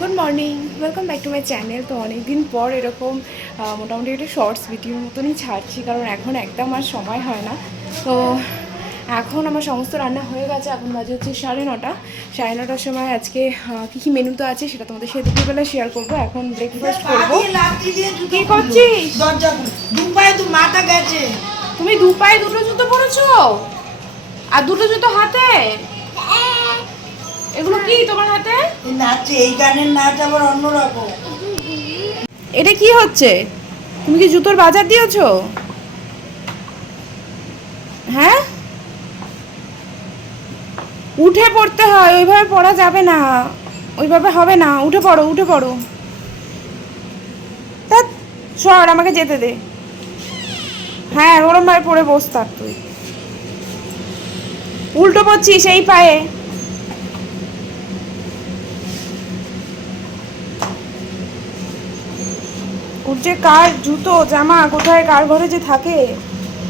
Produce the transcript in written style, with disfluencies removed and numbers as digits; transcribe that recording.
Good morning, welcome back to my channel. তো অনেক দিন পর এরকম মোটামুটি একটা শর্টস ভিডিওর মতনই ছাড়ছি, কারণ এখন একদম আর সময় হয় না। তো এখন আমার সমস্ত রান্না হয়ে গেছে, এখন বাজে হচ্ছে 9:30। 9:30টার সময় আজকে কী কী মেনুতে আছে সেটা তোমাদের সাথে দুপুরবেলা শেয়ার করবো। এখন ব্রেকফাস্ট করবো। কী করছিস? তুমি দু পায়ে দুটো জুতো পরেছো আর দুটো জুতো হাতে? এগুলো কি তোমার হাতে? নাচে, এই গানের নাচ আবার অন্যরকম। এটা কি হচ্ছে? তুমি কি জুতোর বাজার দিয়েছো? হ্যাঁ, উঠে পড়তে হয়, ওইভাবে পড়া যাবে না, ওইভাবে হবে না। উঠে পড়ো, উঠে পড়ো। তা সর, আমাকে যেতে দে। হ্যাঁ, ওরম ভাবে পড়ে বস থাক তুই। উল্টো পড়ছিস এই পায়ে। ওর যে কার জুতো জামা কোথায় কার ঘরে যে থাকে।